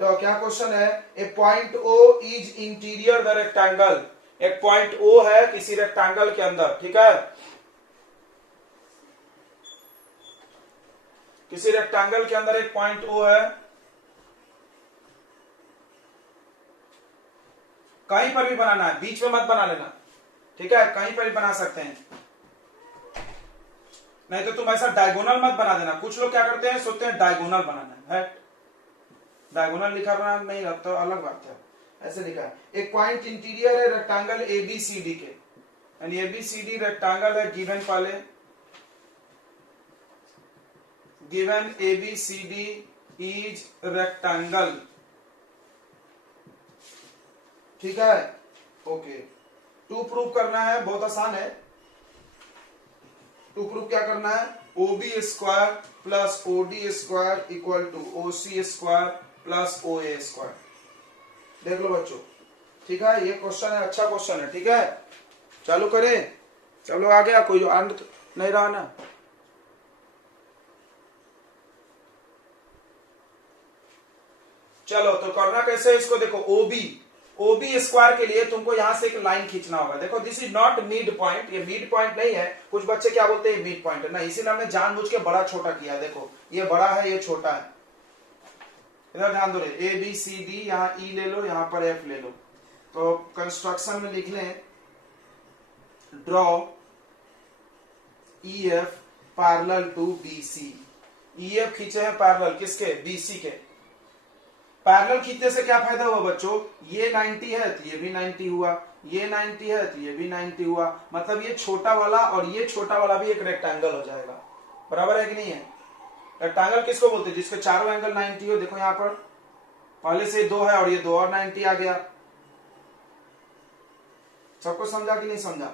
तो क्या क्वेश्चन है, a point O is interior the rectangle, एक पॉइंट ओ है किसी रेक्टेंगल के अंदर, ठीक है, किसी रेक्टेंगल के अंदर एक पॉइंट ओ है, कहीं पर भी बनाना है, बीच में मत बना लेना, ठीक है, कहीं पर भी बना सकते हैं, नहीं तो तुम ऐसा डायगोनल मत बना देना। कुछ लोग क्या करते हैं, सोचते हैं डायगोनल बनाना है, डायगोनल लिखा बना नहीं लगता, अलग बात है, ऐसे लिखा है, एक पॉइंट इंटीरियर है रेक्टेंगल एबीसीडी के, यानी एबीसीडी रेक्टेंगल है गिवन, पहले गिवन एबीसीडी इज रेक्टेंगल, ठीक है, ओके। टू प्रूव करना है, बहुत आसान है, टू प्रूव क्या करना है, OB square plus OD square equal to OC square plus OA square, देख लो बच्चों, ठीक है, ये क्वेश्चन है, अच्छा क्वेश्चन है, ठीक है, चालू करें, चलो आ गया, कोई अंत नहीं रहा ना, चलो तो करना कैसे है इसको, देखो ओबी स्क्वायर के लिए तुमको यहां से एक लाइन खींचना होगा, देखो this is not mid point, ये मिड पॉइंट नहीं है, कुछ बच्चे क्या बोलते हैं मिड पॉइंट है ना, इसीलिए हमने जानबूझ के बड़ा छोटा किया है, देखो ये बड़ा है ये छोटा है, इधर ध्यान दो, ए बी सी डी, यहाँ ई ले लो, यहाँ पर एफ ले लो, तो कंस्ट्रक्शन में लिख लें, draw E F parallel to B C, E F खींचे हैं पैरेलल किसके, बीसी के, पैरेलल खींचने से क्या फायदा हुआ बच्चों, ये 90 है तो ये भी 90 हुआ, ये 90 है तो ये भी 90 हुआ, मतलब ये छोटा वाला और ये छोटा वाला भी एक रेक्टेंगल हो जाएगा, बराबर है कि नहीं है, रेक्टेंगल किसको बोलते हैं, जिसके चारों एंगल 90 हो, देखो यहां पर पहले से 2 है और ये 2 और 90 आ गया, सबको समझा कि नहीं समझा,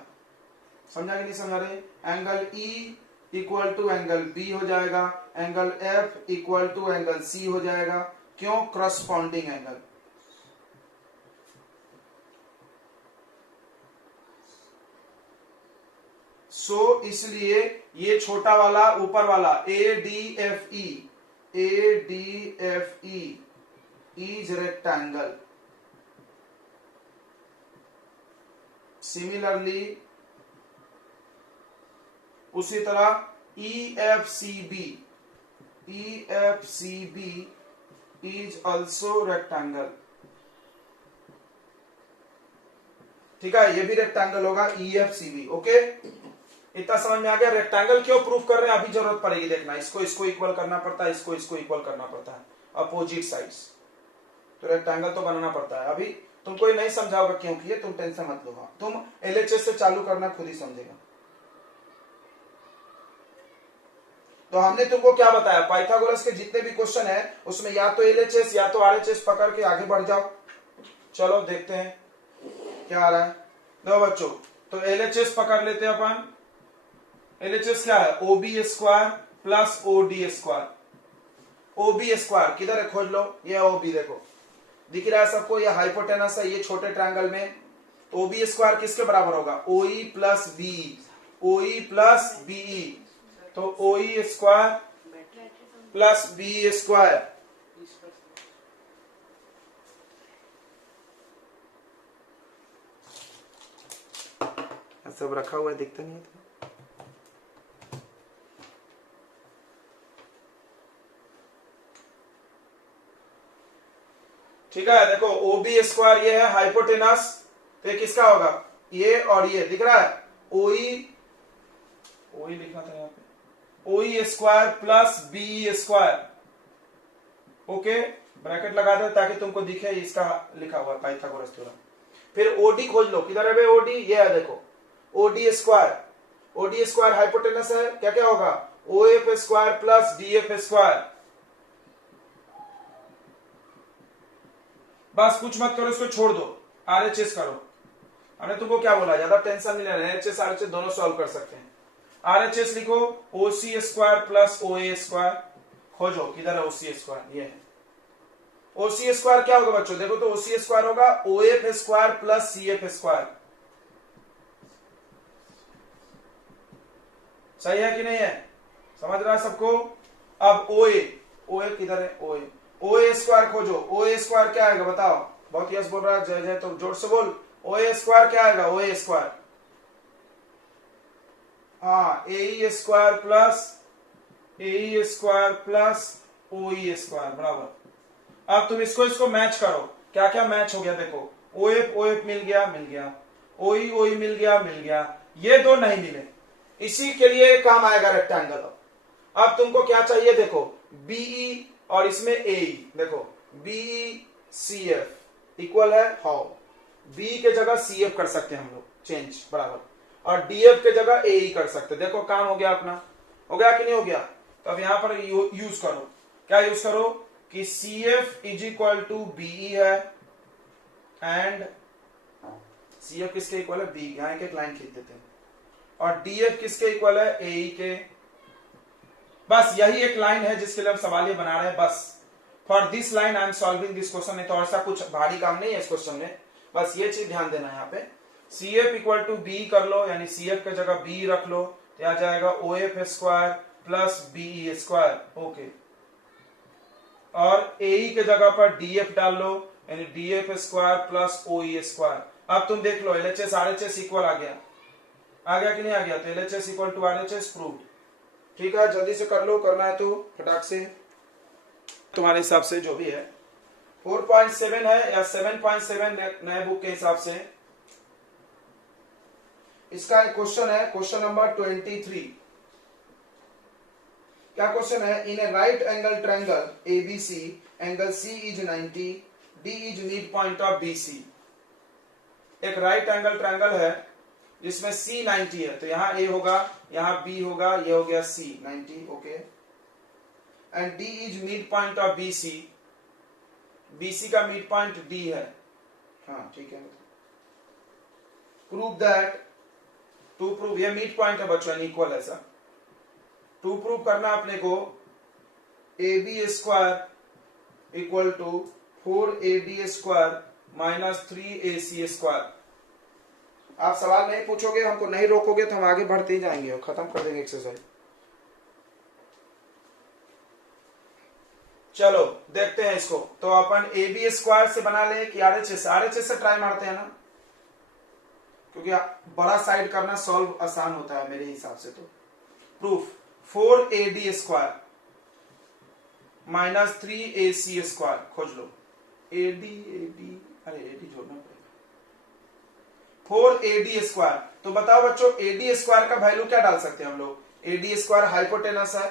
समझा कि नहीं समझा रहे, angle E equal to angle B हो जाएगा, angle F equal to angle C हो जाएगा, क्यों, करस्पॉन्डिंग एंगल, सो इसलिए ये छोटा वाला ऊपर वाला A D F E is rectangle, similarly उसी तरह E F C B is also rectangle, ठीक है, ये भी रेक्टेंगल होगा E F C B, okay, इतना समझ में आ गया, रेक्टेंगल क्यों प्रूफ कर रहे हैं, अभी जरूरत पड़ेगी, देखना इसको इक्वल करना पड़ता है, इसको इक्वल करना पड़ता है, अपोजिट साइड्स, तो रेक्टेंगल तो बनाना पड़ता है, अभी तुमको ये नहीं समझा होगा क्यों किए, तुम टेंशन मत लो, तुम एलएचएस से चालू करना, खुद ही समझेगा। तो हमने तुमको क्या बताया, पाइथागोरस के जितने भी क्वेश्चन है उसमें या तो एलएचएस या तो आरएचएस पकड़ के आगे बढ़ जाओ, चलो देखते हैं क्या आ रहा है, दो बच्चों, तो एलएचएस पकड़ लेते हैं अपन, एलएचएस क्या है, OB square plus OD square, ओबी स्क्वायर किधर है, खोज लो, ये ओबी देखो दिख रहा है सबको, ये हाइपोटेनस है, ये छोटे ट्रायंगल में ओबी स्क्वायर किसके बराबर होगा, ओई प्लस बीई, ओई प्लस बीई, तो ओई स्क्वायर प्लस बी स्क्वायर, सब रखा हुआ है दिखता नहीं है, ठीक है, देखो ओबी स्क्वायर ये है हाइपोटेनस, तो ये किसका होगा, ये और ये दिख रहा है, ओई लिखना था यहाँ पे, OE square plus B square, okay, bracket लगा दो ताकि तुमको दिखे इसका लिखा हुआ पाइथागोरस थ्योरम, फिर ओडी खोज लो, किधर है ओडी, ये है देखो, ओडी स्क्वायर हाइपोटेनस है, क्या क्या होगा, O F square plus D F square, बस कुछ मत करो, इसको छोड़ दो, आरएचएस करो, हमने तुमको क्या बोला, ज्यादा टेंशन नहीं लेना, एचएस आरएचएस दोनों सॉल्व कर सकते हैं, आरएचएस लिखो, ओसी स्क्वायर प्लस ओए स्क्वायर, खोजो किधर है ओसी स्क्वायर, ये है, ओसी स्क्वायर क्या होगा बच्चों, देखो तो ओसी स्क्वायर होगा of square plus CF square, सही है कि नहीं है, समझ रहा है सबको, अब ओए किधर है, ओ ए स्क्वायर खोजो। ओ ए स्क्वायर क्या आएगा बताओ? बहुत यस बोल रहा है जय जय, तो जोर से बोल। ओ ए स्क्वायर क्या आएगा? ओ ए स्क्वायर, हाँ ए square plus O E square बराबर। अब तुम इसको मैच करो, क्या क्या मैच हो गया देखो। ओ एफ मिल गया, ओ ई मिल गया, ये दो नहीं मिले, इसी के लिए काम आएगा रेक्टेंगल। अब तुमको क्या चाहिए देखो, बीई और इसमें ए, देखो बीई सी एफ इक्वल है हाउ, बी के जगह सी एफ कर सकते हैं हम लोग चेंज बराबर, और डीएफ के जगह ए कर सकते। देखो काम हो गया अपना, हो गया कि नहीं हो गया? तो अब यहां पर यूज करो, क्या यूज करो कि C F is equal to BE है, एंड सी एफ किसके इक्वल है? बी, यहां एक लाइन खींच देते हैं, और डीएफ किसके इक्वल है? ए के। बस यही एक लाइन है जिसके लिए हम सवाल ये बना रहे हैं। बस for this line I am solving this question, नहीं तो ऐसा कुछ भारी काम नहीं है इस क्वेश्चन में, बस ये चीज ध्यान देना है यहाँ पे। C F equal to B कर लो, यानी सी एफ की जगह बी रख लो, तो आ जाएगा O F square plus BE square, okay. और ए की जगह पर डी एफ डाल लो, यानी D F square plus O E square. अब तुम देख लो एलएचएस आरएचएस इक्वल आ गया कि नहीं आ गया? तो LHS equal to RHS proved. ठीक है, जल्दी से कर लो, करना है तो फटाक से, तुम्हारे हिसाब से जो भी है। 4.7 है या 7.7 नए बुक के हिसाब से। इसका एक क्वेश्चन है, क्वेश्चन नंबर 23। क्या क्वेश्चन है? In a right angle triangle ABC, angle C is 90, D is mid point of BC. एक राइट एंगल ट्रायंगल है जिसमें सी 90 है, तो यहां ए होगा, यहां बी होगा, ये हो गया सी 90, okay. And D is mid point of BC, BC का मिड पॉइंट डी है, हाँ ठीक है। प्रूव दैट, टू प्रूव, ये मिड पॉइंट है बच्चों, इक्वल है सर। टू प्रूव करना अपने को A B square equal to 4ab square minus 3ac square. आप सवाल नहीं पूछोगे, हमको नहीं रोकोगे, तो हम आगे बढ़ते ही जाएंगे और खत्म कर देंगे एक्सरसाइज। चलो देखते हैं इसको। तो अपन ए बी स्क्वायर से बना ले कि आरएचएस से ट्राई मारते हैं ना, क्योंकि बड़ा साइड करना सॉल्व आसान होता है मेरे हिसाब से। तो proof 4ad square minus 3ac square खोज लो। एडी अरे एडी जोड़ना पड़ेगा। 4ad स्क्वायर, तो बताओ बच्चों ad स्क्वायर का वैल्यू क्या डाल सकते हैं हम लोग? ad स्क्वायर हाइपोटेनस है,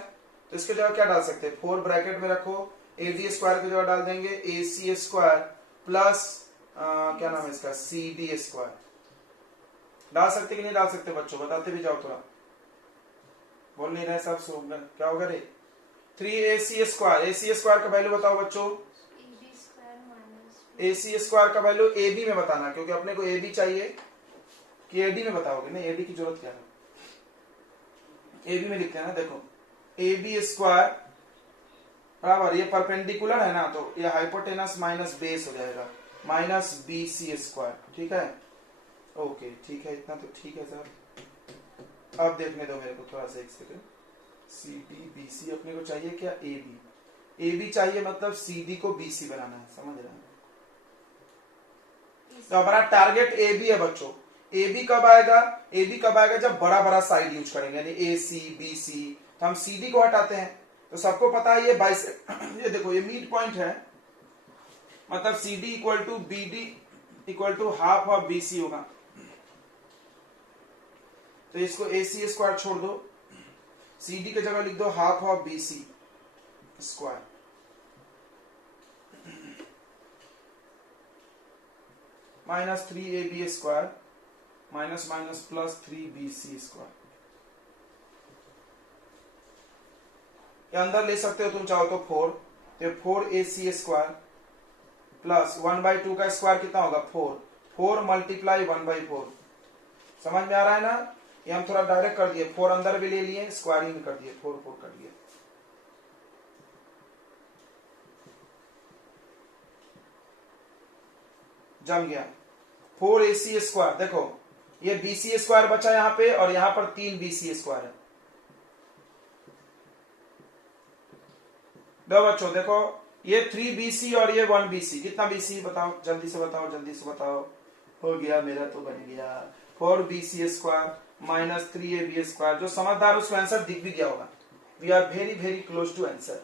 तो इसके जगह क्या डाल सकते हैं? 4 ब्रैकेट में रखो, ad स्क्वायर की जगह डाल देंगे ac स्क्वायर प्लस क्या नाम है इसका, cd स्क्वायर। डाल सकते कि नहीं डाल सकते बच्चों? बताते भी जाओ थोड़ा, बोल नहीं रहे सब सो क्या होगा रे? 3ac स्क्वायर, ac स्क्वायर का वैल्यू बताओ बच्चों। ac स्क्वायर का वैल्यू ab में बताना, क्योंकि अपने को ab चाहिए कि ad में बताओगे? नहीं, ad की जरूरत क्या है, ab में लिखते हैं ना। देखो ab स्क्वायर बराबर, ये परपेंडिकुलर है ना, तो ये हाइपोटेनस माइनस बेस हो जाएगा, माइनस bc स्क्वायर। ठीक है, ओके ठीक है, इतना तो ठीक है सर। अब देखने दो मेरे को थोड़ा सा, एक second. C D B C अपने को चाहिए क्या? ए बी चाहिए, मतलब सी डी को बी सी बनाना है, समझ रहे हैं? तो हमारा टारगेट ए बी है बच्चों। ए बी कब आएगा? ए बी कब आएगा? जब बड़ा बड़ा साइड यूज करेंगे, यानी ए सी बी सी, तो हम सी डी को हटाते हैं। तो सबको पता है ये ये देखो ये मिड पॉइंट है, मतलब C D equal to B D equal to half of B C होगा। तो इसको ए सी स्क्वायर छोड़ दो, सी डी की जगह लिख दो half of B C square, minus 3ab square minus minus plus 3bc square. अंदर ले सकते हो तुम चाहो तो 4, तो 4ac स्क्वायर प्लस 1/2 का स्क्वायर कितना होगा? 4 मल्टीप्लाई 1/4। समझ में आ रहा है ना? ये हम थोड़ा डायरेक्ट कर दिए, 4 अंदर भी ले लिए, स्क्वायरिंग कर दिए, 4 कर दिए। जम गया। 4ac स्क्वायर, देखो ये bc स्क्वायर बचा यहां पे, और यहां पर 3bc स्क्वायर है। दो बच्चों देखो ये 3BC और ये 1BC। कितना BC बताओ, जल्दी से बताओ, जल्दी से बताओ। हो गया, मेरा तो बन गया 4BC square minus 3AB square. जो समझदार उसको आंसर दिख भी गया होगा। We are very very close to answer.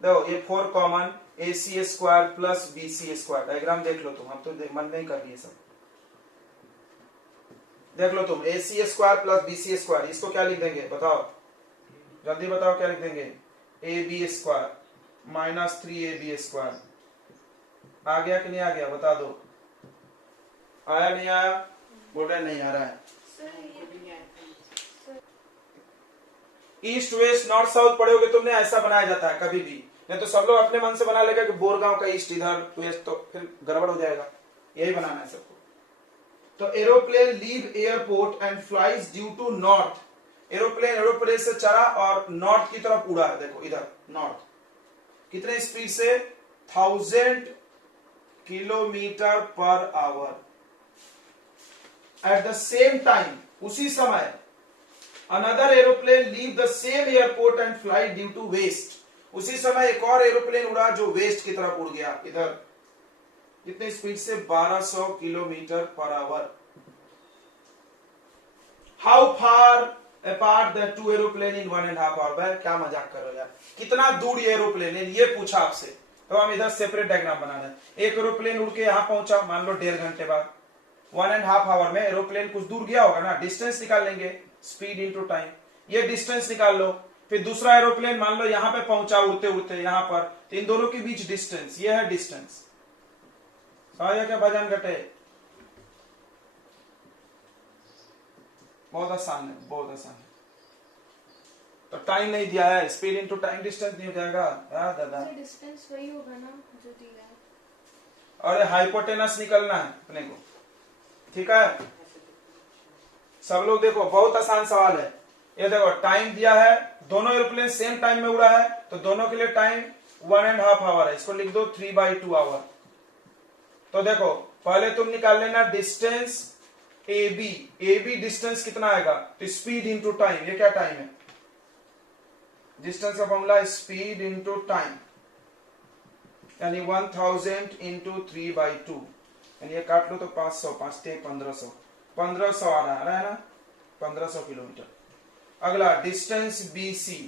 देखो ये 4 common, AC square plus BC square. Diagram देख लो तुम, हम तो मन में ही कर लिए सब। देख लो तुम, AC square plus BC square, इसको क्या लिख देंगे बताओ, जल्दी बताओ क्या लिख देंगे। AB square minus 3AB square. आ गया कि नहीं आ गया, बता दो। आया नहीं आया, बोल रहे नहीं आ रहा है। ईस्ट वेस्ट नॉर्थ साउथ पढ़ोगे तुमने, ऐसा बनाया जाता है कभी भी। नहीं तो सब लोग अपने मन से बना लेगा कि बोरगांव का ईस्ट इधर वेस्ट, तो फिर गड़बड़ हो जाएगा। यही बनाना है सबको। तो aeroplane leave airport and flies due to north. Aeroplane aeroplane से चला और नॉर्थ की तरफ उड़ा है। देखो इधर नॉर्थ, कितने स्पीड से, 1000 kilometre per hour. At the same time, उसी समय, another aeroplane leave the same airport and fly due to west. उसी समय एक और एरोप्लेन उड़ा जो वेस्ट की तरफ उड़ गया। इधर कितने स्पीड से, 1200 kilometre per hour. How far apart the two aeroplane in 1.5 hour. क्या मजाक कर रहे हो यार, कितना दूर ये एरोप्लेन है, ये पूछा आपसे। तो हम इधर सेपरेट डायग्राम बना रहे हैं। एक एरोप्लेन उड़ के यहां पहुंचा, मान लो 1.5 घंटे बाद। 1.5 आवर में एरोप्लेन कुछ दूर गया होगा ना, डिस्टेंस निकाल लेंगे, स्पीड इंटू टाइम। ये डिस्टेंस निकाल लो। फिर दूसरा एरोप्लेन मान लो यहां पे पहुंचा उड़ते उड़ते यहां पर, तो इन दोनों के बीच डिस्टेंस, ये है डिस्टेंस। समझ क्या भजन घटे, बहुत आसान है, बहुत आसान है। तो टाइम नहीं दिया है, स्पीड इंटू टाइम डिस्टेंस नहीं हो जाएगा यार दादा। डिस्टेंस वही होगा ना जो दिया है। और हाइपोटेनस निकलना है अपने को, ठीक है। सब लोग देखो, बहुत आसान सवाल है ये। देखो टाइम दिया है, दोनों एरोप्लेन सेम टाइम में उड़ा है, तो दोनों के लिए टाइम 1.5 आवर है। इसको लिख दो 3/2 आवर। तो देखो पहले तुम निकाल लेना डिस्टेंस AB। AB डिस्टेंस कितना आएगा, तो स्पीड इंटू टाइम। ये क्या टाइम है, डिस्टेंस का फॉर्मूला स्पीड इंटू टाइम, यानी 1000 इंटू 3/2, यानी ये काट लो तो 500, 5 × 1500, 1500 आ रहा है ना, 1500 किलोमीटर। अगला डिस्टेंस BC।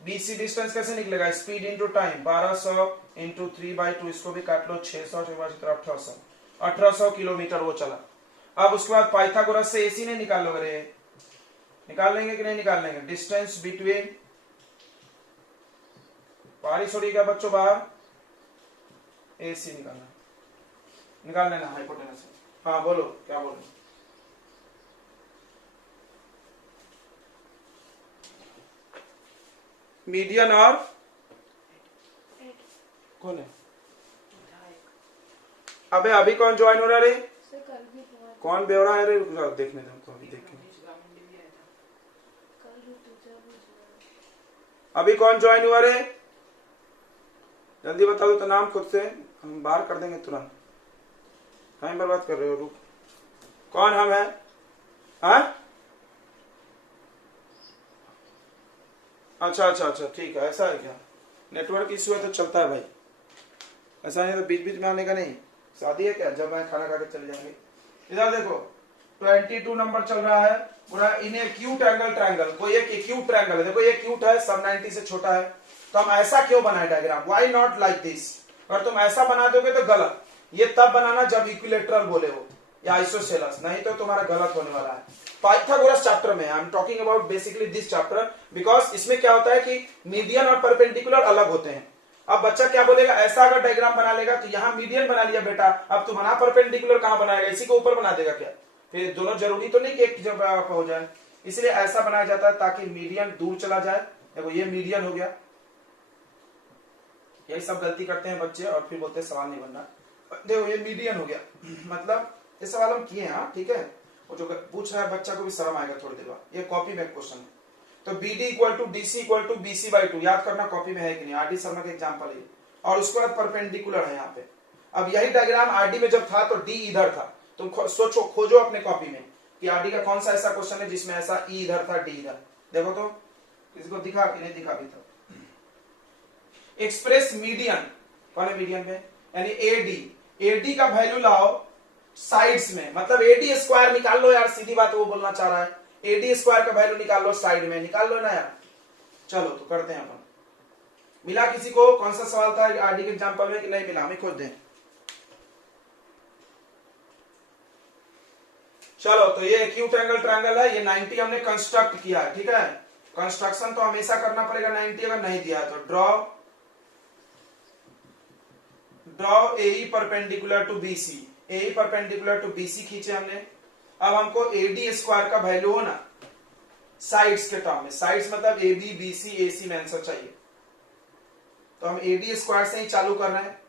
BC डिस्टेंस कैसे निकलेगा, स्पीड इंटू टाइम, 1200 इंटू 3/2, इसको भी काट लो, 600, 1800, 1800 किलोमीटर वो चला। अब उसके बाद पाइथागोरस से AC नहीं निकाल लोगे रे, निकाल लेंगे कि नहीं निकाल लेंगे। डिस्टेंस बिटवीन, बारिश हो रही क्या बच्चों बाहर, AC निकालना, निकाल लेना हाइपोटेनस। हाँ बोलो क्या बोलो। मीडियन और कौन है, अबे अभी कौन ज्वाइन हो रहा रे, कौन बेवड़ा है रे, देखने दो तो, अभी देखें अभी कौन ज्वाइन हुआ रे, जल्दी बता दो तो नाम खुद से, हम बाहर कर देंगे तुरंत। टाइम बर्बाद कर रहे हो, रुक। कौन हम है, हाँ अच्छा अच्छा अच्छा ठीक है, ऐसा है क्या, नेटवर्क इश्यू है तो चलता है भाई, ऐसा नहीं तो बीच बीच में आने का नहीं। शादी है क्या, जब मैं खाना खा के चले जाएंगे। इधर देखो 22 नंबर चल रहा है पूरा। इन एक्यूट एंगल ट्रायंगल, कोई एक एक्यूट ट्रायंगल है, देखो ये एक्यूट है, सब 90 से छोटा है, तो हम ऐसा क्यों बनाए diagram, why not like this. अगर तुम ऐसा बना दोगे तो गलत, ये तब बनाना जब इक्विलेटरल बोले हो या आइसोसेलस, नहीं तो तुम्हारा गलत होने वाला है। पाइथागोरस चैप्टर में I am talking about basically this chapter, because इसमें क्या होता है कि मीडियन और परपेंडिकुलर अलग होते हैं। अब बच्चा क्या बोलेगा, ऐसा अगर डायग्राम बना लेगा तो यहाँ मीडियन बना लिया बेटा, अब तुम्हारा परपेंडिकुलर कहां बनाएगा, इसी को ऊपर बना देगा क्या, फिर दोनों जरूरी तो नहीं कि एक जगह हो जाए, इसलिए ऐसा बनाया जाता है ताकि मीडियन दूर चला जाए। देखो ये मीडियन हो गया, यही सब गलती करते हैं बच्चे और फिर बोलते हैं सवाल नहीं बनना। देखो ये मीडियन हो गया, मतलब ये सवाल हम किए हैं, ठीक है, वो जो पूछ रहा है बच्चा को भी शर्म आएगा थोड़ी देर बाद, ये कॉपी में क्वेश्चन है। तो BD equal to DC equal to BC/2, याद करना कॉपी में है कि नहीं, RD शर्मा का एग्जाम्पल है, और उसके बाद परपेंडिकुलर है यहाँ पे। अब यही डायग्राम RD में जब था तो D इधर था, तुम सोचो खोजो अपने कॉपी में कि RD का कौन सा ऐसा क्वेश्चन है जिसमें ऐसा E इधर था D इधर, देखो तो किसी को दिखा कि नहीं दिखा अभी तक। एक्सप्रेस मीडियन, कौन है मीडियन पे, यानी एडी का वैल्यू लाओ साइड्स में, मतलब एडी स्क्वायर निकाल लो यार, सीधी बात वो बोलना चाह रहा है, एडी स्क्वायर का वैल्यू निकाल लो साइड में, निकाल लो ना यार। चलो तो करते हैं अपन। मिला किसी को कौन सा सवाल था आरडी के एग्जांपल में कि नहीं मिला, हमें खुद दें। चलो तो ये एक्यूट एंगल ट्रायंगल है, ये 90 हमने कंस्ट्रक्ट किया है, ठीक है। कंस्ट्रक्शन तो हमेशा करना पड़ेगा 90, अगर नहीं दिया तो draw AE perpendicular to BC, AE perpendicular to BC खींचे हमने। अब हमको एडी स्क्वायर का वैल्यू हो ना साइड्स के टर्म में, साइड्स मतलब ए बी बी सी ए सी में आंसर चाहिए, तो हम एडी स्क्वायर से ही चालू कर रहे हैं।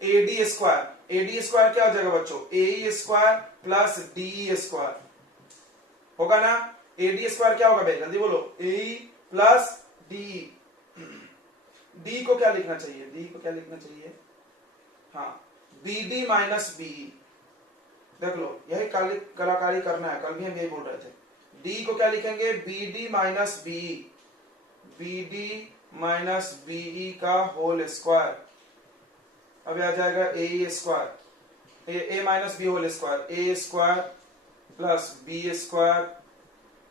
एडी स्क्वायर क्या हो जाएगा बच्चों, ए स्क्वायर प्लस डी स्क्वायर होगा ना। एडी स्क्वायर क्या होगा भाई जल्दी बोलो, ए प्लस डी, डी को क्या लिखना चाहिए, डी को क्या लिखना चाहिए, हाँ बी डी माइनस बीई, देख लो यही कलाकारी करना है, कल भी हम यही बोल रहे थे। डी को क्या लिखेंगे, B D minus BE, B D minus BE का होल स्क्वायर, अब आ जाएगा A square, A minus B whole square, A square plus B square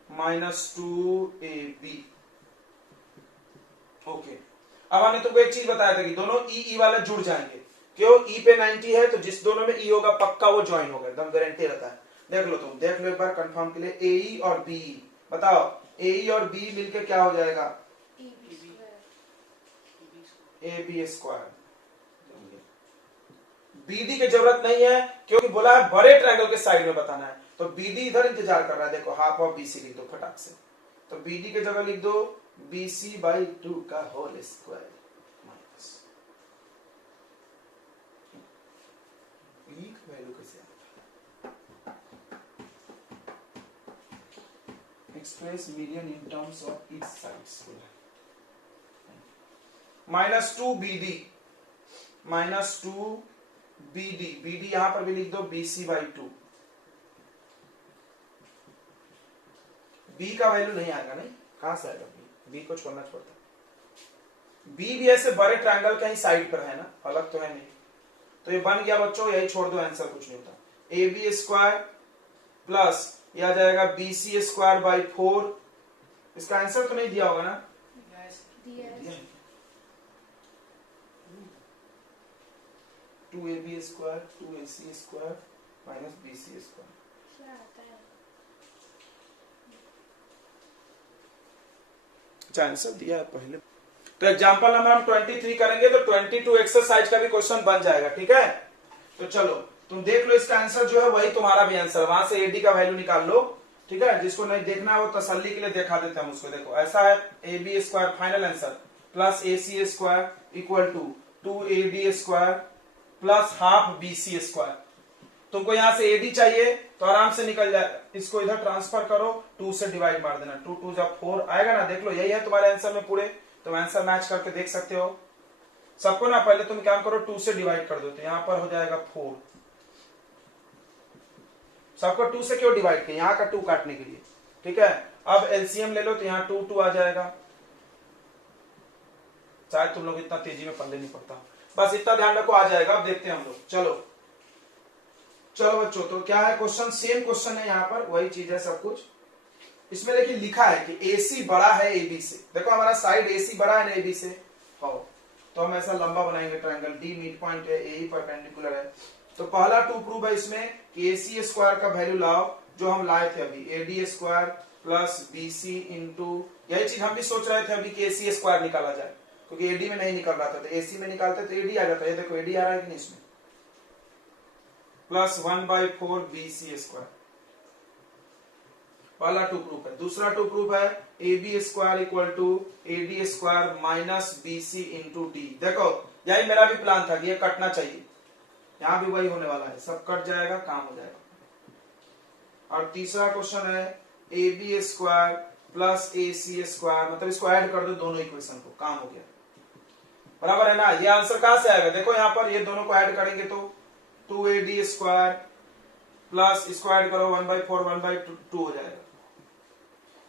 minus 2ab। Okay, अब हमने तुमको एक चीज बताया था कि दोनों ई वाले जुड़ जाएंगे, क्यों, ई पे 90 है तो जिस दोनों में ई होगा पक्का वो ज्वाइन होगा, एकदम गारंटी रहता है। देख लो तुम, देख लो एक बार कंफर्म के लिए, ए और बी, बताओ ए और बी मिलके क्या हो जाएगा, ए बी स्क्वायर। बीडी की जरूरत नहीं है क्योंकि बोला है बड़े ट्रायंगल के साइड में बताना है, तो बीडी इधर इंतजार कर रहा है, देखो हाफ ऑफ बीसी लिख दो फटाक से, तो बीडी की जगह लिख दो बीसी बाई 2 का होल स्क्वायर माइनस ई का वैल्यू कैसे express median in terms of each sides, minus 2 BD minus 2 BD, बीडी यहां पर भी लिख दो बीसी बाई 2, बी का वैल्यू नहीं आएगा, नहीं कहां से आएगा, बी को छोड़ना पड़ता है, बी भी ऐसे बड़े ट्रायंगल के ही साइड पर है ना, अलग तो है नहीं, तो ये बन गया बच्चों, यही छोड़ दो, आंसर कुछ नहीं होता, ए बी स्क्वायर प्लस ये आ जाएगा बी सी स्क्वायर बाई 4, इसका आंसर तो नहीं दिया होगा ना, दिया 2ab square 2ac square minus bc square, क्या आता है, अच्छा आंसर दिया है पहले। तो एग्जांपल नंबर हम 23 करेंगे तो 22 एक्सरसाइज का भी क्वेश्चन बन जाएगा, ठीक है। तो चलो तुम देख लो, इसका आंसर जो है वही तुम्हारा भी आंसर, वहां से एडी का वैल्यू निकाल लो, ठीक है। जिसको नहीं देखना है वो तसल्ली के लिए दिखा देते हैं उसको, देखो ऐसा है A B square final answer plus A C square equal to 2ad square plus half BC square. तुमको यहां से एडी चाहिए तो आराम से निकल जाए, इसको इधर ट्रांसफर करो, 2 से डिवाइड मार देना, 2 2 जब 4 आएगा ना, देख लो यही है तुम्हारे आंसर में पूरे, तुम आंसर मैच करके देख सकते हो सबको ना। पहले तुम काम करो 2 से डिवाइड कर दो, तो यहां पर हो जाएगा 4, सबको 2 से क्यों डिवाइड किया, यहां का 2 काटने के लिए, ठीक है। अब एलसीएम ले लो तो यहां 2 2 आ जाएगा, शायद तुम लोग इतना तेजी में पढ़ने नहीं पड़ता, बस इतना ध्यान रखो आ जाएगा। अब देखते हैं हम लोग, चलो चलो बच्चों, तो क्या है क्वेश्चन, सेम क्वेश्चन है, यहाँ पर वही चीज है सब कुछ। इसमें देखिए लिखा है कि AC बड़ा है AB से, देखो हमारा साइड AC बड़ा है ना AB से, हो तो हम ऐसा लंबा बनाएंगे ट्रायंगल, D मिड पॉइंट है, AE परपेंडिकुलर है, तो पहला टू प्रूव है इसमें कि AC स्क्वायर का वैल्यू लाओ जो हम लाए थे अभी, AD square plus BC into, यही चीज हम भी सोच रहे थे अभी कि AC स्क्वायर निकाला जाए, क्योंकि AD में नहीं निकल रहा था, तो AC में निकालते तो AD आ जाता है, देखो AD आ रहा है कि नहीं इसमें, प्लस 1/4 BC स्क्वायर, पहला टू प्रूफ है। दूसरा टू प्रूफ है AB square equal to AD square minus BC into D, देखो यही मेरा भी प्लान था कि ये कटना चाहिए, यहां भी वही होने वाला है, सब कट जाएगा, काम हो जाएगा। और तीसरा क्वेश्चन है AB square plus AC square, मतलब इसको ऐड कर दो दोनों इक्वेशन को, काम हो गया, बराबर है ना। ये आंसर कहां से आएगा, देखो यहां पर ये दोनों को ऐड करेंगे तो 2AD स्क्वायर प्लस इसको ऐड करो 1/4 1/2 हो जाएगा,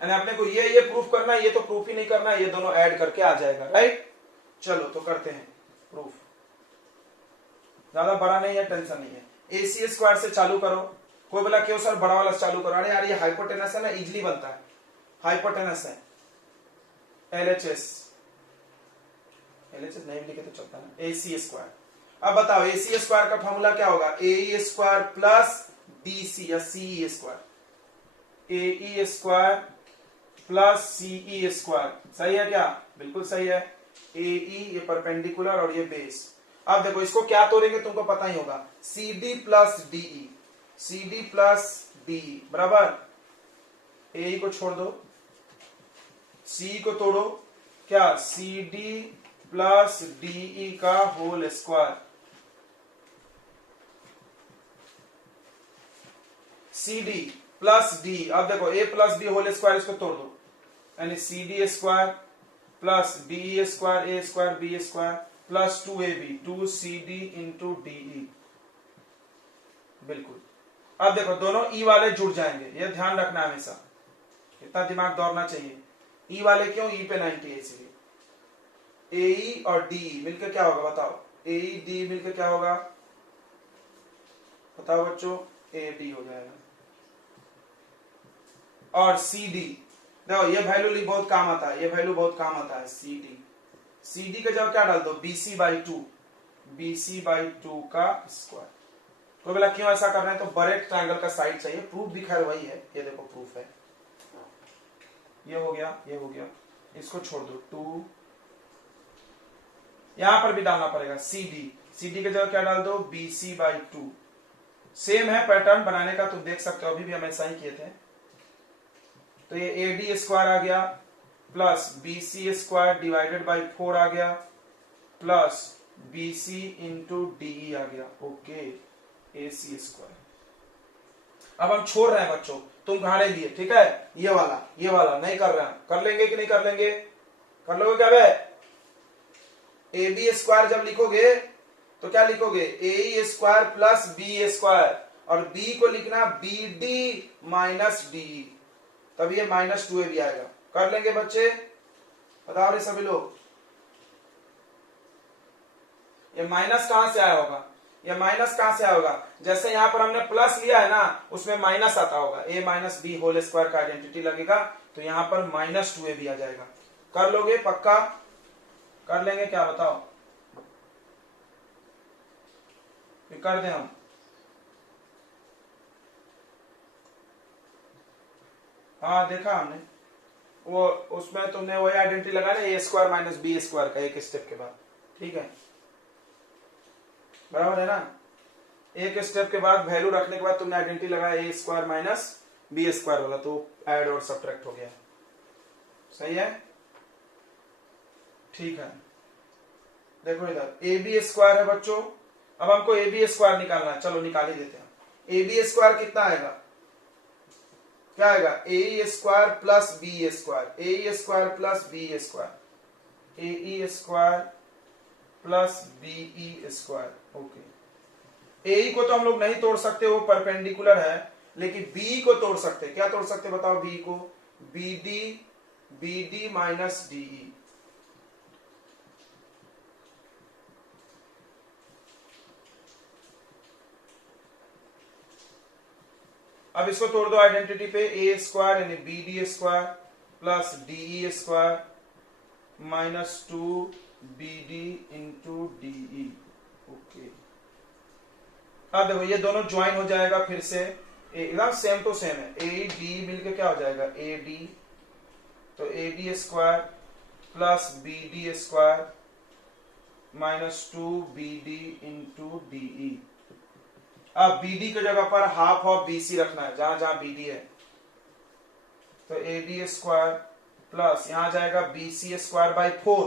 यानी अपने को ये प्रूफ करना है, ये तो प्रूफ ही नहीं करना है, ये दोनों ऐड करके आ जाएगा, राइट। चलो तो करते हैं प्रूफ। ज्यादा बड़ा नहीं है, टेंशन नहीं है। AC स्क्वायर से चालू करो। कोई बोला क्यों सर बड़ा वाला चालू करो? अरे यार ये हाइपोटेनस है ना, इजिली बनता है, हाइपोटेनस है। LHS नहीं लिखे तो चलता ना, AC स्क्वायर। अब बताओ AC स्क्वायर का फॉर्मूला क्या होगा? AE स्क्वायर प्लस BC या CE square, AE square plus CE square. सही है क्या? बिल्कुल सही है। AE ये परपेंडिकुलर और ये बेस। अब देखो इसको क्या तोड़ेंगे तुमको पता ही होगा, CD plus DE, CD plus DE बराबर, AE को छोड़ दो, CE को तोड़ो, क्या? CD प्लस DE का whole square, CD plus D। अब देखो A plus B whole square, इसको तोड़ दो, यानी CD square plus DE square, A square B square plus 2AB, 2CD into DE। बिल्कुल। अब देखो दोनों E वाले जुड़ जाएंगे, ये ध्यान रखना हमेशा, इतना दिमाग दौड़ना चाहिए। E वाले क्यों? E पे 90 है इसलिए। AE और DE मिलकर क्या होगा बताओ? AE DE मिलकर क्या होगा बताओ बच्चों? AD हो जाएगा। और CD देखो ये वैल्यू बहुत काम आता है, ये वैल्यू बहुत काम आता है। CD का जब क्या डाल दो? BC बाई 2, BC बाई 2 का स्क्वायर। तो बोला क्यों ऐसा कर रहे हैं? तो बड़े ट्रायंगल का साइड चाहिए, प्रूफ भी खैर वही है, ये देखो प्रूफ है। ये हो गया, ये हो गया, इसको छोड़ दो 2, यहां पर भी डालना पड़ेगा CD के जगह क्या डाल दो? BC by 2। सेम है पैटर्न बनाने का, तुम देख सकते हो, अभी भी हम ऐसा ही किए थे। तो ये AD स्क्वायर आ गया plus BC square divided by 4 आ गया प्लस BC इंटू DE आ गया। Okay, AC square. अब हम छोड़ रहे हैं बच्चों, तुम घाड़े लिए, ठीक है? ये वाला नहीं कर रहे हैं, कर लेंगे कि नहीं कर लेंगे? कर लोगे क्या बे? AB स्क्वायर जब लिखोगे तो क्या लिखोगे? AE square plus B square, और B को लिखना BD माइनस DE, तब ये माइनस 2AB आएगा। कर लेंगे बच्चे? बताओ रे सभी लोग, ये माइनस कहां से आया होगा? ये माइनस कहां से आया होगा? जैसे यहां पर हमने प्लस लिया है ना, उसमें माइनस आता होगा, A minus B whole square का आइडेंटिटी लगेगा, तो यहां पर माइनस 2AB आ जाएगा। कर लोगे? पक्का कर लेंगे क्या बताओ? कर दें हम? हाँ देखा हमने, वो उसमें तुमने वही आइडेंटिटी लगा ना, A square minus B square का, एक स्टेप के बाद, ठीक है? बराबर है ना? एक स्टेप के बाद वैल्यू रखने के बाद तुमने आइडेंटिटी लगाया A square minus B square वाला, तो ऐड और सब्ट्रैक्ट हो गया। सही है, ठीक है। देखो इधर AB स्क्वायर है बच्चों, अब हमको AB स्क्वायर निकालना है, चलो निकाल ही देते हैं। AB स्क्वायर कितना आएगा? क्या आएगा? AE square plus B square, AE square plus B square, AE square plus BE square. Okay, AE को तो हम लोग नहीं तोड़ सकते, वो परपेंडिकुलर है, लेकिन BE को तोड़ सकते। क्या तोड़ सकते बताओ? BE को BD माइनस DE। अब इसको तोड़ दो आइडेंटिटी पे, A स्क्वायर यानी BD square plus DE square minus 2BD into DE। Okay, अब देखो ये दोनों ज्वाइन हो जाएगा फिर से, एकदम सेम टू सेम है। AD मिलके क्या हो जाएगा? AD, तो AD square plus BD square minus 2BD into DE। अब BD की जगह पर हाफ ऑफ BC रखना है, जहां जहां BD है, तो AD स्क्वायर प्लस यहां जाएगा BC स्क्वायर बाई 4,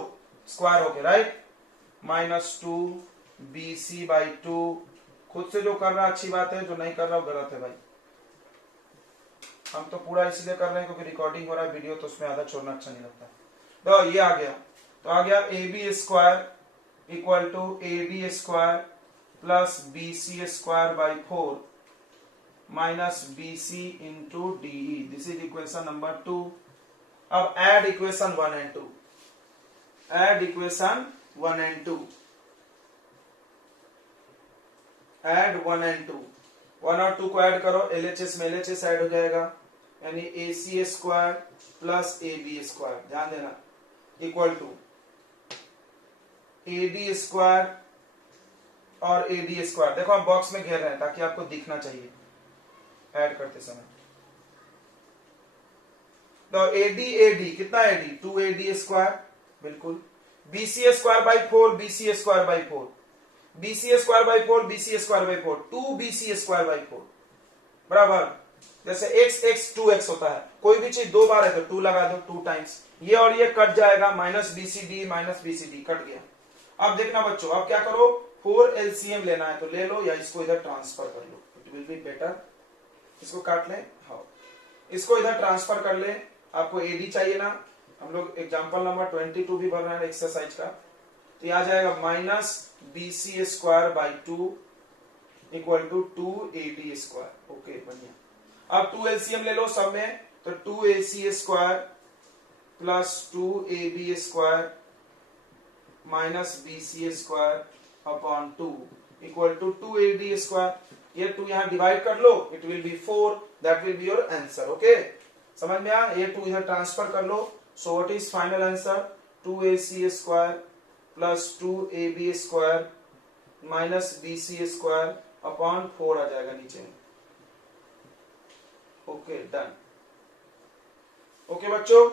स्क्वायर हो गया राइट, माइनस 2BC बाई 2। खुद से जो कर रहा है अच्छी बात है, जो नहीं कर रहा वो गलत है भाई। हम तो पूरा इसलिए कर रहे हैं क्योंकि रिकॉर्डिंग हो रहा है वीडियो, तो उसमें आधा छोड़ना अच्छा नहीं लगता। तो ये आ गया, तो आ गया AB square equal to AD square plus BC square by 4 minus BC into DE। This is equation number 2। अब add equation 1 and 2, add equation 1 and 2। Add 1 and 2, 1 और 2 को ऐड करो, LHS में LHS ऐड हो जाएगा, यानी AC square plus AB square, ध्यान देना, इक्वल टू AD स्क्वायर और AD स्क्वायर। देखो हम बॉक्स में घेर रहे हैं ताकि आपको दिखना चाहिए ऐड करते समय। तो AD कितना AD 2AD स्क्वायर, बिल्कुल, BC square by 4 BC square by 4, BC square by 4 BC square by 4, 2BC square by 4 बराबर, जैसे x 2x होता है, कोई भी चीज दो बार है तो 2 लगा दो, 2 टाइम्स, ये और ये कट जाएगा, माइनस BCD कट गया। अब देखना बच्चों, अब क्या करो, 4 LCM लेना है तो ले लो या इसको इधर ट्रांसफर कर लो, इट विल बी बेटर। इसको काट ले, हाँ इसको इधर ट्रांसफर कर ले। आपको AD चाहिए ना, हम लोग एग्जांपल नंबर 22 भी भर रहे हैं एक्सरसाइज का, तो यह आ जाएगा minus BC square by 2 equal to 2AD square. Okay बढ़िया। अब 2 LCM ले लो सब में, तो 2AC square plus 2AB square minus BC square upon 2 equal to 2AD square. ये 2 यहां डिवाइड कर लो, it will be 4, that will be your answer. Okay समझ में आया, ये 2 इधर ट्रांसफर कर लो। So what is final answer, 2AC square plus 2AB square minus BC square upon 4 आ जाएगा नीचे में। Okay done. ओके बच्चों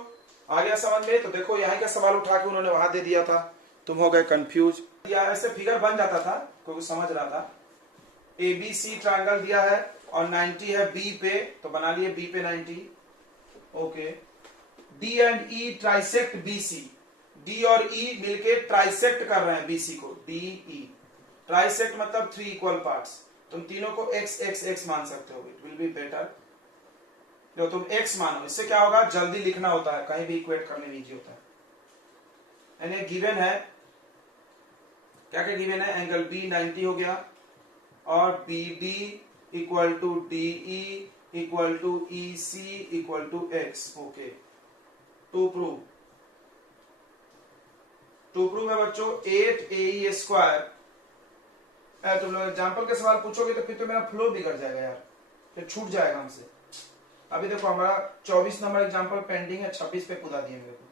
आ गया समझ में। तो देखो यहाँ का सवाल उठा के उन्होंने वहां दे दिया था, तुम हो गए कंफ्यूज। या ऐसे फिगर बन जाता था, कोई समझ रहा था, ABC ट्रायंगल दिया है और 90 है B पे, तो बना लिए B पे 90। Okay D and E trisect BC, D और E मिलके ट्राइसेक्ट कर रहे हैं BC को, DE ट्राइसेक्ट मतलब 3 इक्वल पार्ट्स। तुम तीनों को x मान सकते हो, इट विल बी बेटर। जो तुम x मानो, इससे क्या होगा, जल्दी लिखना होता है, कहीं भी इक्वेट करने में इजी होता है। यानी गिवन है, क्या क्या गिवन है, एंगल B 90 हो गया और BD equal to DE equal to EC equal to x। Okay to prove है बच्चों 8AE स्क्वायर। तुम लोग एग्जाम्पल के सवाल पूछोगे तो फिर तो मेरा फ्लो बिगड़ जाएगा यार, फिर छूट जाएगा हमसे। अभी देखो हमारा 24 नंबर एग्जाम्पल पेंडिंग है, 26 पे कूदा दिए मेरे को।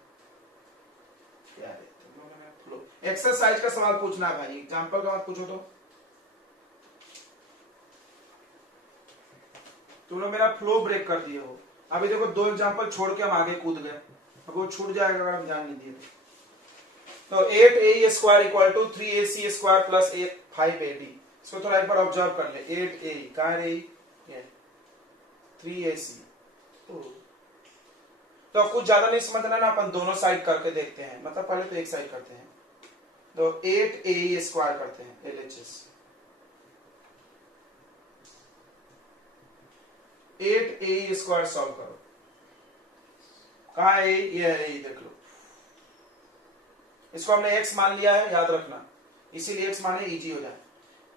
क्या है फ्लो, एक्सरसाइज का सवाल पूछना है भाई, एग्जाम्पल का मत पूछो। तो तुम लोग मेरा फ्लो ब्रेक कर दिए हो। अभी देखो 2 एग्जाम्पल छोड़ के हम आगे कूद गए, अब वो छूट जाएगा अगर हम ध्यान नहीं दिए तो। 8AE square equal to 3AC square plus 5AD। इसको थोड़ा एक बार ऑब्जर्व कर ले, 8AE कहाँ है, ये 3AC। तो कुछ ज्यादा नहीं समझना ना, अपन दोनों साइड करके देखते हैं, मतलब पहले तो एक साइड करते हैं। तो 8AE स्क्वायर करते हैं LHS, 8AE स्क्वायर सॉल्व करो। कहा है ये है, ये देख लो, इसको हमने x मान लिया है, याद रखना, इसीलिए x माने इजी हो जाए।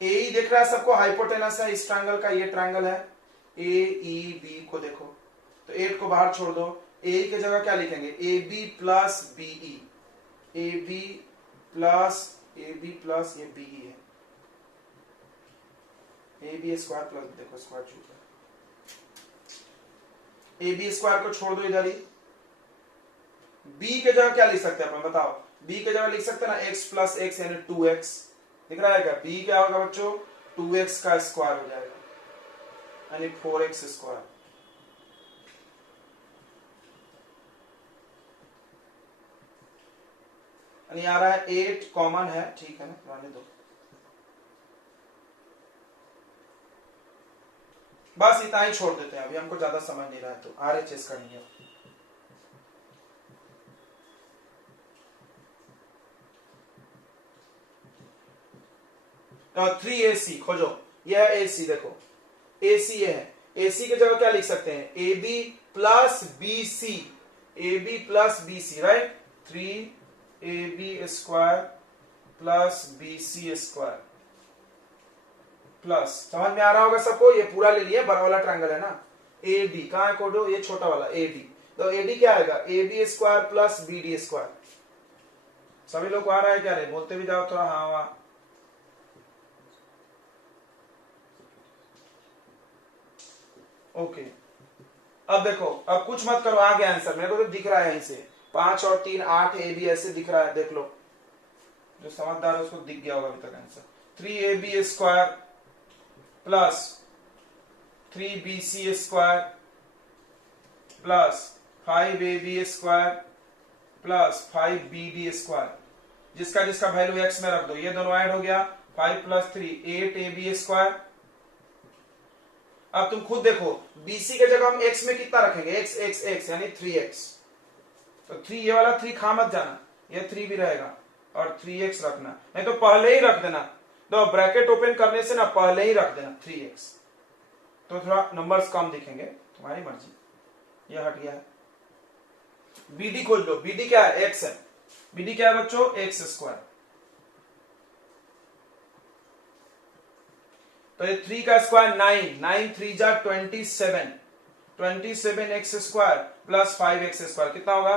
AE दिख रहा है सबको, हाइपोटेनस है इस ट्रायंगल का, ये ट्रायंगल है AEB को देखो, तो 8 को बाहर छोड़ दो, AE की जगह क्या लिखेंगे, AB plus BE, AB plus ये BE है, AB स्क्वायर प्लस, देखो स्क्वायर छूट गया, AB स्क्वायर को छोड़ दो इधर ही। B के जगह क्या लिख सकते हैं अपन बताओ, B के जगह लिख सकते हैं ना x प्लस x यानी 2x, दिख रहा है क्या, B क्या होगा बच्चों, 2x का स्क्वायर हो जाएगा यानी 4x स्क्वायर। यानी आ रहा है 8 कॉमन है, ठीक है ना, रहने दो। बस इतना ही छोड़ देते हैं, अभी हमको ज्यादा समझ नहीं रहा है, तो RHS करनी है। और 3AC खोजो, यह है AC, देखो AC ये है, AC की जगह क्या लिख सकते हैं, AB plus BC, AB plus BC right, 3AB square plus BC square plus, समझ में आ रहा होगा सबको, ये पूरा ले लिया, बड़ा वाला ट्रायंगल है ना, AD कहां है कोडो, ये छोटा वाला AD, तो AD क्या आएगा, AB square plus BD square. सभी लोग को आ रहा है क्या रे, बोलते भी जाओ थोड़ा, हाँ वहां ओके, अब देखो, अब कुछ मत करो, आ गया आंसर, मेरे को तो दिख रहा है यहीं से 5 और 3 8 ए बी ऐसे दिख रहा है, देख लो, जो समझदार है उसको दिख गया होगा अभी तक answer. 3ab square plus 3bc square plus 5ab square plus 5bd square, जिसका जिसका वैल्यू x में रख दो, ये दोनों ऐड हो गया, 5 प्लस 3 8ab स्क्वायर। अब तुम खुद देखो, bc के जगह हम x में कितना रखेंगे, x x x यानी 3x, तो 3 ये वाला 3 खा मत जाना, ये 3 भी रहेगा और 3x रखना, नहीं तो पहले ही रख देना, तो ब्रैकेट ओपन करने से ना पहले ही रख देना 3x, तो थोड़ा नंबर्स कम दिखेंगे, तुम्हारी मर्जी। ये हट गया है, bd खोज लो, bd क्या है, x है, bd क्या है बच्चों, x स्क्वायर, तो ये 3 का स्क्वायर 9, 9 3 जा 27, 27x square plus 5x square कितना होगा,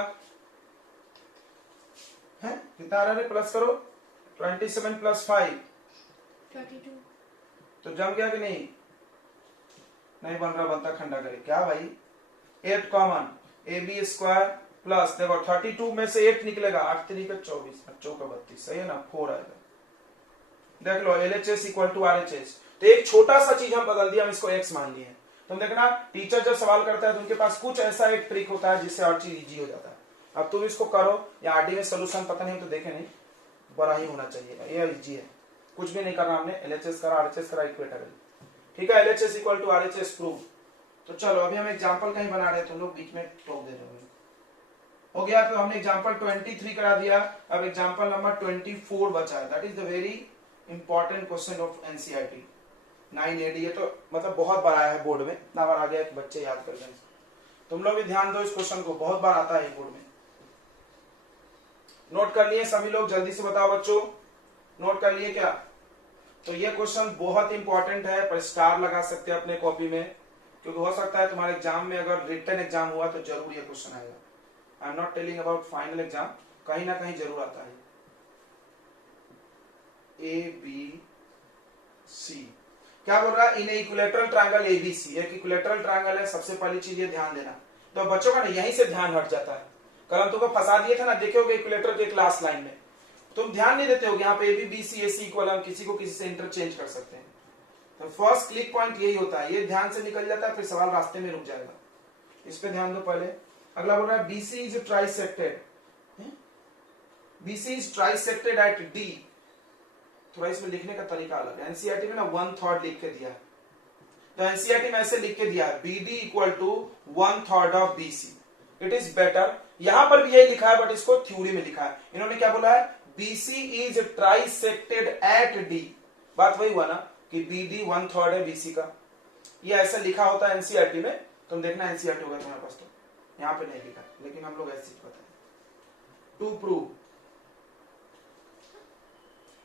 है कितना आ रहा है, प्लस करो, 27 प्लस 5 32, तो जम गया कि नहीं, नहीं बन रहा, बनता खंडा करे क्या भाई, 8 कॉमन, ab स्क्वायर प्लस, देखो 32 में से 8 निकलेगा, 8 3 का 24, 4 का 32, सही है ना, 4 आएगा, देख लो LHS इक्वल टू RHS, तो एक छोटा सा चीज हम बदल दिया, हम इसको x मान लिए, तुम देखना टीचर जब सवाल करता है तो उनके पास कुछ ऐसा एक ट्रिक होता है जिससे हर चीज इजी हो जाता है। अब तुम इसको करो, या आरडी में सोल्यूशन पता नहीं तो देखे नहीं, बड़ा ही होना चाहिए, ये इजी है, कुछ भी नहीं करना हमने, LHS करा RHS करा इक्वेटर, ठीक है, LHS equal to RHS prove. तो चलो अभी हम एग्जाम्पल कहीं बना रहे हैं, तुम लोग बीच में टोक दे रहे हो गया, तो हमने एग्जाम्पल 23 करा दिया, अब एग्जाम्पल नंबर 24 बचा है, that is the very important question of NCERT 9AD, ये तो मतलब बहुत बार आया है बोर्ड में, इतना बार आ गया कि बच्चे याद कर गए, तुम लोग भी ध्यान दो इस क्वेश्चन को, बहुत बार आता है बोर्ड में। नोट कर लिए सभी लोग, जल्दी से बताओ बच्चों, नोट कर लिए क्या, तो ये क्वेश्चन बहुत इंपॉर्टेंट है, पर स्टार लगा सकते हैं अपने कॉपी में, क्योंकि हो सकता है तुम्हारे एग्जाम में अगर रिटन एग्जाम हुआ तो जरूर ये क्वेश्चन आएगा, I am not telling about final exam, कहीं ना कहीं जरूर आता है। ABC क्या बोल रहा है, इन इक्विलेटरल ट्रायंगल ABC, एक इक्विलेटरल ट्रायंगल है, सबसे पहली चीज ये ध्यान देना, तो बच्चों का ना यहीं से ध्यान हट जाता है, कल हम तुमको फंसा दिए थे ना, देखोगे इक्विलेटर के क्लास लाइन में, तुम ध्यान नहीं देते हो, यहाँ पे ABBC AC इक्वल, हम किसी को किसी से इंटरचेंज कर सकते हैं, तो फर्स्ट क्लिक पॉइंट यही होता है, ये ध्यान से निकल जाता है, फिर सवाल रास्ते में रुक जाएगा, इस पे ध्यान दो पहले। अगला बोल रहा है BC is trisected, BC is trisected at D, थोड़ा इसमें लिखने का तरीका अलग है, एनसीईआरटी में ना 1/3 लिख के दिया है, तो एनसीईआरटी में ऐसे लिख के दिया है, BD equal to 1/3 of BC, it is better, यहां पर भी यही लिखा है बट इसको थ्योरी में लिखा है, इन्होंने क्या बोला है, BC is trisected at D, बात वही हुआ ना कि BD 1/3 है BC का, ये ऐसा लिखा होता है एनसीईआरटी में, तुम देखना एनसीईआरटी होगा तुम्हारे पास, तो यहां पे नहीं लिखा, लेकिन हम लोग ऐसे बताए टू प्रूव,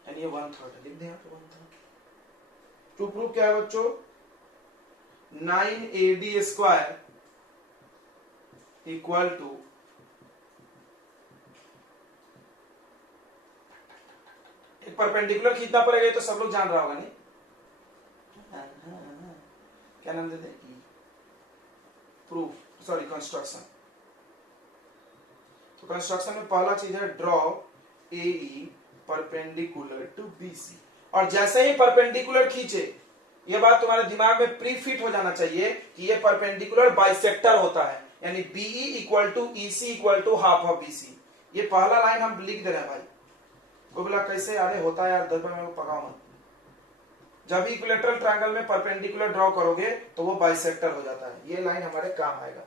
ये 1/3 लिख दें यहाँ पे 1/3, टू प्रूव क्या है बच्चों, 9AD स्क्वायर इक्वल टू एक परपेंडिकुलर खींचना पड़ेगा, तो सब लोग जान रहा होगा नहीं, क्या नाम देते हैं, प्रूफ सॉरी कंस्ट्रक्शन, तो कंस्ट्रक्शन में पहला चीज है draw AE perpendicular to BC, और जैसे ही परपेंडिकुलर खींचे, ये बात तुम्हारे दिमाग में प्री फिट हो जाना चाहिए कि ये परपेंडिकुलर बाइसेक्टर होता है, यानी BE equal to EC equal to half of BC, ये पहला लाइन हम लिख दे रहे हैं भाई, कोई बोला कैसे, अरे होता है यार, 10 बार में पकाओ मत, जब इक्विलेटरल ट्रायंगल में परपेंडिकुलर ड्रॉ करोगे तो वो बाइसेक्टर हो जाता है, ये लाइन हमारे काम आएगा।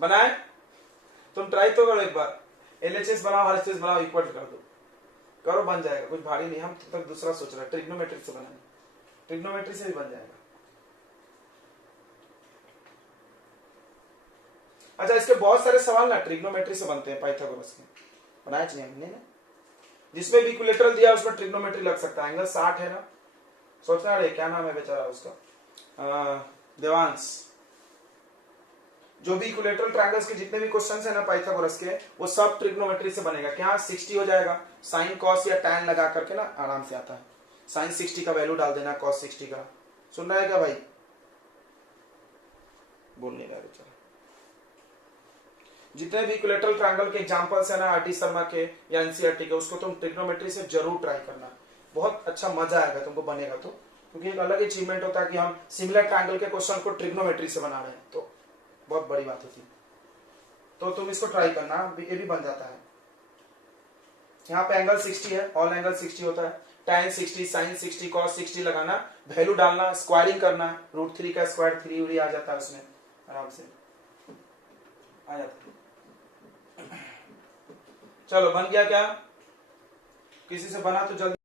बनाए, तुम ट्राई तो करो एक बार, LHS बनाओ RHS बनाओ, इक्वल कर दो, करो बन जाएगा, कुछ भारी नहीं, हम तक दूसरा सोच रहे हैं ट्रिग्नोमेट्री से बनाए, ट्रिग्नोमेट्री से भी बन जाएगा। अच्छा, इसके बहुत सारे सवाल ना ट्रिग्नोमेट्री से बनते हैं, पाइथागोरस के बनाए चाहिए हमने ना, जिसमें भी इक्विलेटरल दिया उसमें ट्रिग्नोमेट्री लग सकता है, एंगल 60 है ना, सोचना रहे क्या नाम है बेचारा उसका, देवांश, जो भी इक्विलेटरल ट्रायंगल्स के जितने भी क्वेश्चंस है ना पाइथागोरस के, वो सब ट्रिग्नोमेट्री से बनेगा। क्या 60 हो जाएगा, साइन कॉस या टैन लगा करके ना आराम से आता है। साइन 60 का वैल्यू डाल देना, कॉस 60 का। सुन रहा है क्या भाई? बोल नहीं रहा बेचारा। जितने भी इक्विलेटरल ट्रायंगल के एग्जांपल्स है ना आरटी शर्मा के या एनसीईआरटी के, उसको तुम ट्रिग्नोमेट्री से जरूर ट्राई करना। बहुत अच्छा मजा आएगा तुमको बनेगा तो, क्योंकि एक अलग अचीवमेंट होता है कि हम सिमिलर ट्रायंगल के क्वेश्चन को ट्रिग्नोमेट्री से बना रहे हैं, तो बहुत बड़ी बात होती है। तो तुम इसको ट्राई करना, ये भी बन जाता है। यहाँ पे एंगल 60 है, ऑल एंगल 60 होता है। tan 60, sin 60, cos 60 लगाना, वैल्यू डालना, स्क्वायरिंग करना, √3 का स्क्वायर 3 उड़ी आ जाता है उसमें, आराम से आ जाता है। चलो बन गया क्या? किसी से बना तो जल्दी